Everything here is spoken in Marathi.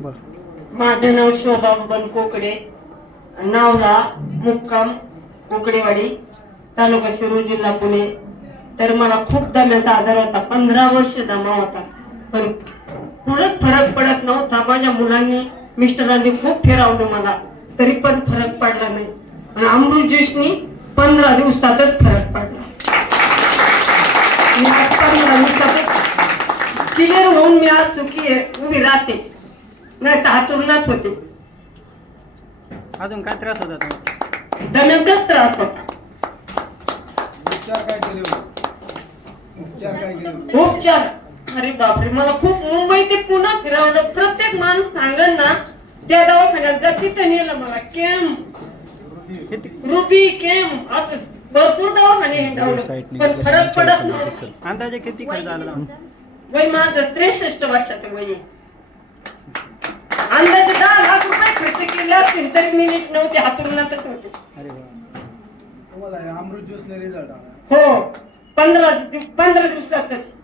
माझं नाव शोभा बबन कोकडे, नावला मुक्काम कोकडेवाडी, तालुका शिरूर, जिल्हा पुणे. तर मला खूप दम्याचा आजार होता, 15 वर्ष दमा होता, पण कुठंच फरक पडत नव्हता. माझ्या मुलांनी मिस्टरांनी खूप फिरवलं मला, तरी पण फरक पडला नाही. आणि अमृत ज्यूसनी 15 दिवसातच फरक पडला. मी आज 15 दिवसातच क्लिअर होऊन मी आज सुखी उभी राहते, नाही तर हातुरणात होते. अजून काय त्रास होता तुम्हाला? दम्याचाच त्रास होता. उपचार काय केले? उपचार अरे बापरे, मला खूप मुंबई ते पुन्हा फिरवलं. प्रत्येक माणूस सांगल ना त्या दवाखान्यात जा, तिथं नेलं मला. रुबी केम असं भरपूर दवाखाने हिंडवलं, पण फरक पडत नव्हता. अंदाजे किती खर्च आला? वय माझं 63 वर्षाचं वय आहे. अंदाजे 10 लाख रुपये खर्च केले असतील तरी मी नीट नव्हते, हातुरणातच होते. अरे वा. तुम्हाला अमृत ज्यूसने रिझल्ट आला? हो, 15 दिवसातच.